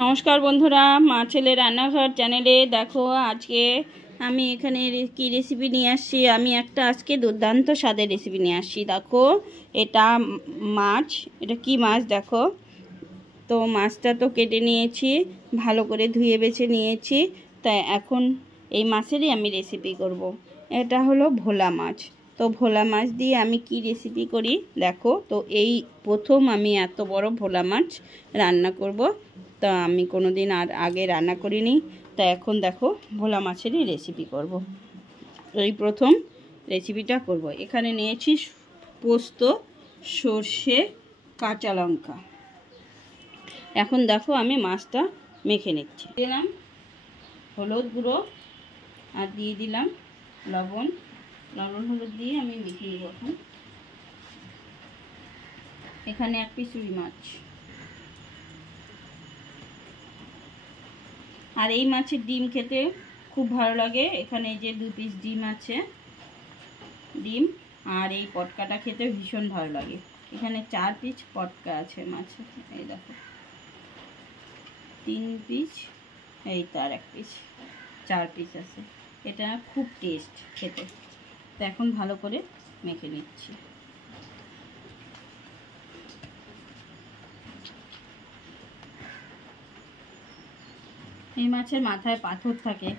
নমস্কার বন্ধুরা, মা ছেলে রান্নাঘর চ্যানেলে দেখো আজকে আমি এখানে কি রেসিপি নিয়ে আসছি। আমি একটা আজকে দুর্দান্ত স্বাদের রেসিপি নিয়ে আসছি। দেখো এটা মাছ, এটা কি মাছ দেখো তো। মাছটা তো কেটে নিয়েছি, ভালো করে ধুয়ে বেছে নিয়েছি। তাই এখন এই মাছেরই আমি রেসিপি করব। এটা হলো ভোলা মাছ। তো ভোলা মাছ দিয়ে আমি কি রেসিপি করি দেখো। তো এই প্রথম আমি এত বড় ভোলা মাছ রান্না করব। তা আমি কোনো দিন আগে রান্না করিনি। তা এখন দেখো ভোলা মাছেরই রেসিপি করব। এই প্রথম রেসিপিটা করব। এখানে নিয়েছি পোস্ত, সর্ষে, কাঁচা লঙ্কা। এখন দেখো আমি মাছটা মেখে নিচ্ছি। দিলাম হলুদ গুঁড়ো আর দিয়ে দিলাম লবণ হলুদ দিয়ে আমি মেখে নিব। এখন এখানে এক পিস রুই মাছ, আর এই মাছের ডিম খেতে খুব ভালো লাগে। এখানে যে 2 পিস ডিম আছে, ডিম আর এই পটকাটা খেতে ভীষণ ভালো লাগে। এখানে 4 পিস পটকা আছে মাছের, এই দেখো 3 পিস, এই তার 1 পিস, 4 পিস আছে। এটা খুব টেস্ট খেতে। তো এখন ভালো করে মেখে নিচ্ছি। এই মাছের মাথায় পাথর থাকে,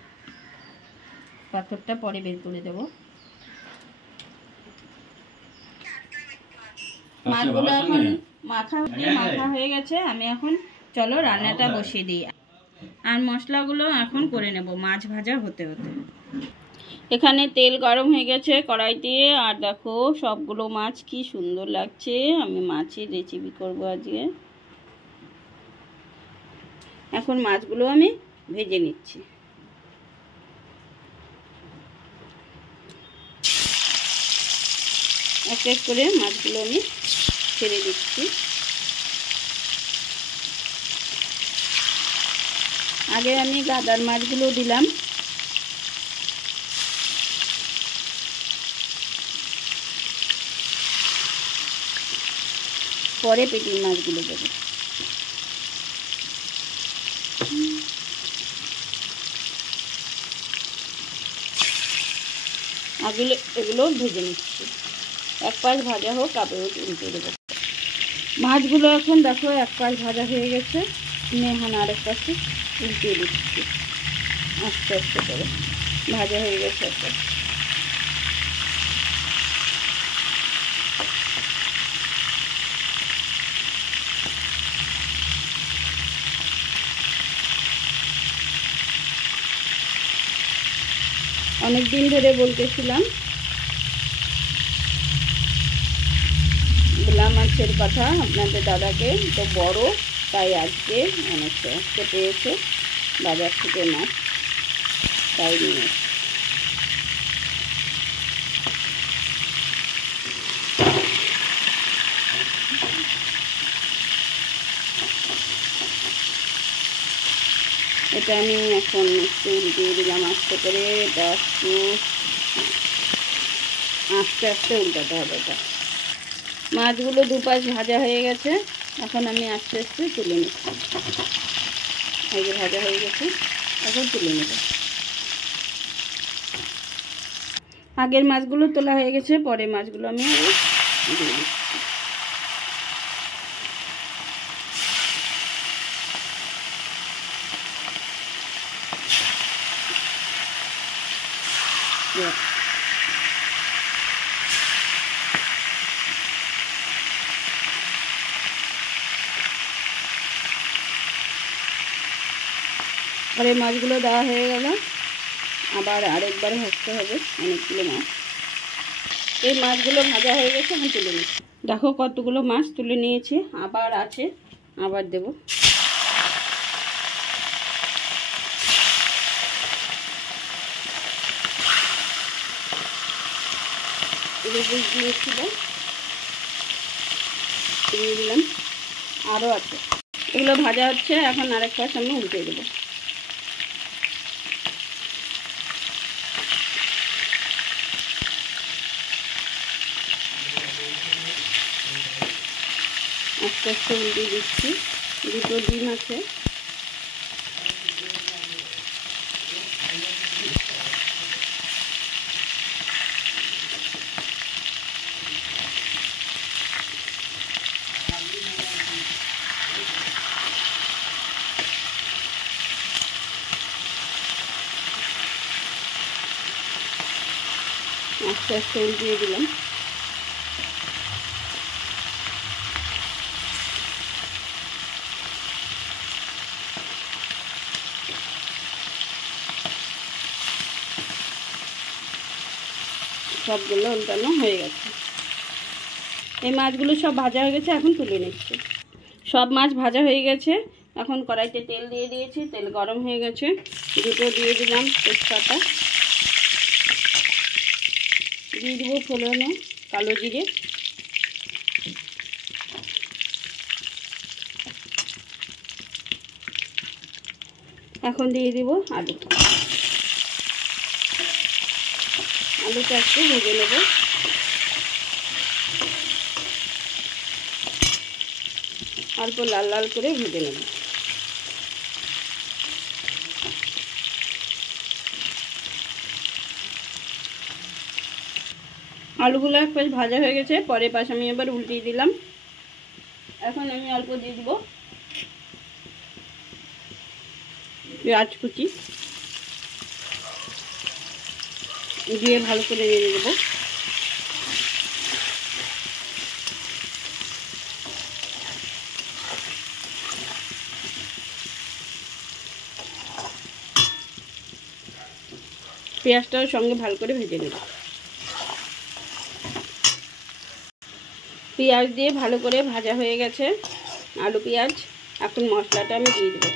পাথরটা পরে বের করে দেব। মাছগুলো এখন মাখা হয়ে গেছে। আমি এখন চলো রান্নাটা বসিয়ে দিই, আর মশলাগুলো এখন করে নেব মাছ ভাজা হতে হতে। এখানে তেল গরম হয়ে গেছে কড়াইতে, আর দেখো সবগুলো মাছ কি সুন্দর লাগছে। আমি মাছের রেসিপি করব আজকে। এখন মাছগুলো আমি ভেজে নিচ্ছি। এক এক করে মাছগুলো আমি ছেড়ে দিচ্ছি। আগে আমি গাদার মাছগুলো দিলাম, পরে পেটির মাছগুলো দেবো। এগুলো ভেজে নিচ্ছি। এক পাশ ভাজা হোক, আবার উল্টে দেবো। মাছগুলো এখন দেখো এক পাশ ভাজা হয়ে গেছে, এখন আরেক পাশে উল্টে দিচ্ছি। আস্তে আস্তে করে ভাজা হয়ে গেছে একটা। অনেক দিন ধরে বলতেছিলাম ভোলা মাছের কথা আপনাদের দাদাকে, তো বড় তাই আজকে অনেকটা পেয়েছে বাজার থেকে মাছ, তাই নিয়ে এটা আমি এখন একটু দিয়ে দিলাম আস্তে করে। এটা একটু আস্তে আস্তে উল্টাতে হবে। এটা মাছগুলো দুপাশ ভাজা হয়ে গেছে, এখন আমি আস্তে আস্তে তুলে নিচ্ছি। এই যে ভাজা হয়ে গেছে, এখন তুলে নেব। আগের মাছগুলো তোলা হয়ে গেছে, পরে মাছগুলো আমি দিয়ে দিচ্ছি। আর এই মাছগুলো দেওয়া হয়ে গেল, আবার আরেকবার ভাজতে হবে অনেকগুলো মাছ। এই মাছগুলো ভাজা হয়ে গেছে, আমি তুলে নিচ্ছি। দেখো কতগুলো মাছ তুলে নিয়েছি, আবার আছে, আবার দেব। দিয়ে দিলাম, আরও আছে। এগুলো ভাজা হচ্ছে, এখন আরেক পাশ আমি উল্টে দেবো। আস্তে আস্তে উল্টে দিচ্ছি। দুটো ডিম আছে, আস্তে আস্তে উল্টিয়ে দিলাম। সবগুলো উল্টানো হয়ে গেছে। এই মাছগুলো সব ভাজা হয়ে গেছে, এখন তুলে নিচ্ছি। সব মাছ ভাজা হয়ে গেছে, এখন কড়াইতে তেল দিয়ে দিয়েছি, তেল গরম হয়ে গেছে, দুটো দিয়ে দিলাম তেজপাতা, দিয়ে দেবো ফোড়নে কালো জিরে, এখন দিয়ে দিব আলু। আলুটা একটু ভেজে নেব। অল্প লাল লাল করে ভেজে নেব। আলুগুলো এক পাশ ভাজা হয়ে গেছে, পরের পাশ আমি এবার উল্টিয়ে দিলাম। এখন আমি অল্প দিয়ে দিব পেঁয়াজ কুচি, দিয়ে ভালো করে নেড়ে দেবো। পেঁয়াজটাও সঙ্গে ভালো করে ভেজে নেব। পেঁয়াজ দিয়ে ভালো করে ভাজা হয়ে গেছে আলু পেঁয়াজ। এখন মশলাটা আমি দিয়ে দেবো।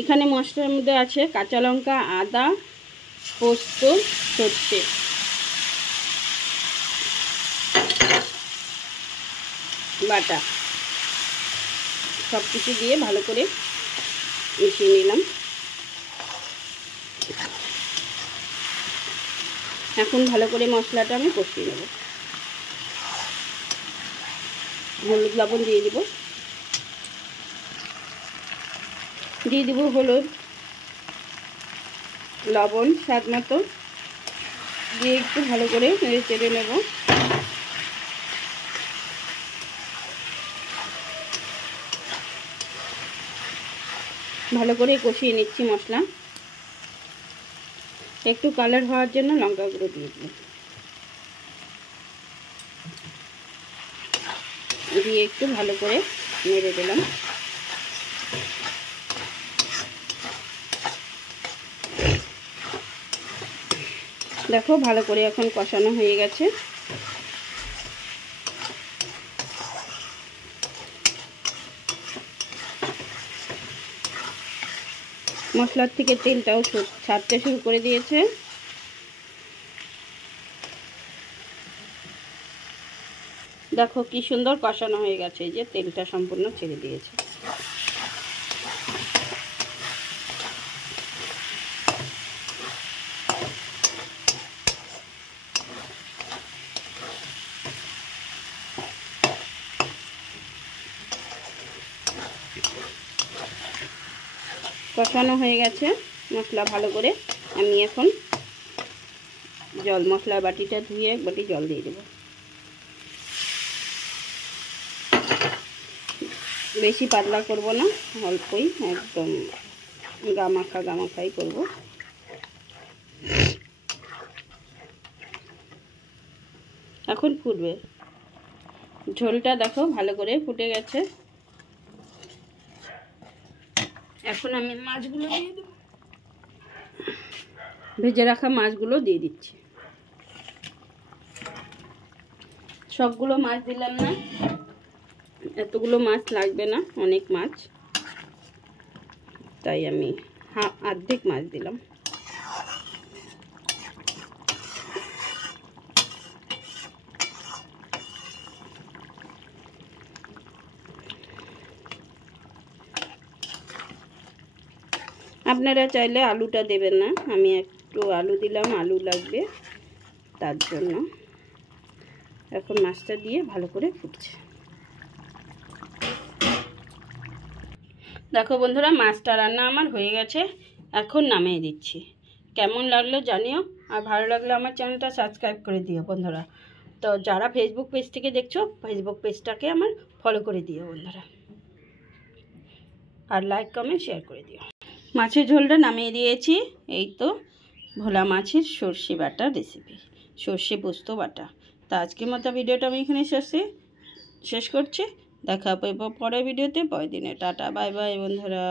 এখানে মশলার মধ্যে আছে কাঁচা লঙ্কা, আদা, পোস্ত, সর্ষে, বাটা, সব কিছু দিয়ে ভালো করে মিশিয়ে নিলাম। এখন ভালো করে মশলাটা আমি কষিয়ে নেব। হলুদ লবণ দিয়ে দিব, হলুদ লবণ স্বাদ মতো দিয়ে একটু ভালো করে নেড়ে চেড়ে নেব। ভালো করে কষিয়ে নিচ্ছি মশলা। একটু কালার হওয়ার জন্য লঙ্কা গুঁড়ো দিয়ে দিলাম, দিয়ে একটু ভালো করে নেড়ে দিলাম। দেখো ভালো করে এখন কষানো হয়ে গেছে। মশলার থেকে তেলটাও ছাড়তে শুরু করে দিয়েছে। দেখো কি সুন্দর কষানো হয়ে গেছে, এই যে তেলটা সম্পূর্ণ ছেড়ে দিয়েছে। কষানো হয়ে গেছে মশলা ভালো করে। আমি এখন মশলার বাটিটা ধুয়ে এক বাটি জল দিয়ে দেবো। বেশি পাতলা করব না, অল্পই, একদম গামাখাই করব। এখন ফুটবে। ঝোলটা দেখো ভালো করে ফুটে গেছে। এখন আমি মাছগুলো দিয়ে দেব। ভেজে রাখা মাছগুলো দিয়ে দিচ্ছি। সবগুলো মাছ দিলাম না, এতগুলো মাছ লাগবে না, অনেক মাছ, তাই আমি অর্ধেক মাছ দিলাম। আপনারা চাইলে আলুটা দেবেন না, আমি একটু আলু দিলাম, আলু লাগবে তার জন্য। এখন মাছটা দিয়ে ভালো করে ফুটছে। দেখো বন্ধুরা, মাছটা রান্না আমার হয়ে গেছে, এখন নামিয়ে দিচ্ছি। কেমন লাগলো জানিও, আর ভালো লাগলে আমার চ্যানেলটা সাবস্ক্রাইব করে দিও বন্ধুরা। তো যারা ফেসবুক পেজ থেকে দেখছো, ফেসবুক পেজটাকে আমার ফলো করে দিও বন্ধুরা। আর লাইক কমেন্ট শেয়ার করে দিও। মাছের ঝোলটা নামিয়ে দিয়েছি। এই তো ভোলা মাছের সর্ষে বাটা রেসিপি, সর্ষে পোস্ত বাটা। তো আজকের মতো ভিডিওটা আমি এখানে শেষ করছি। দেখা হবে পরের ভিডিওতে, পরের দিনে। টাটা বাই বাই বন্ধুরা।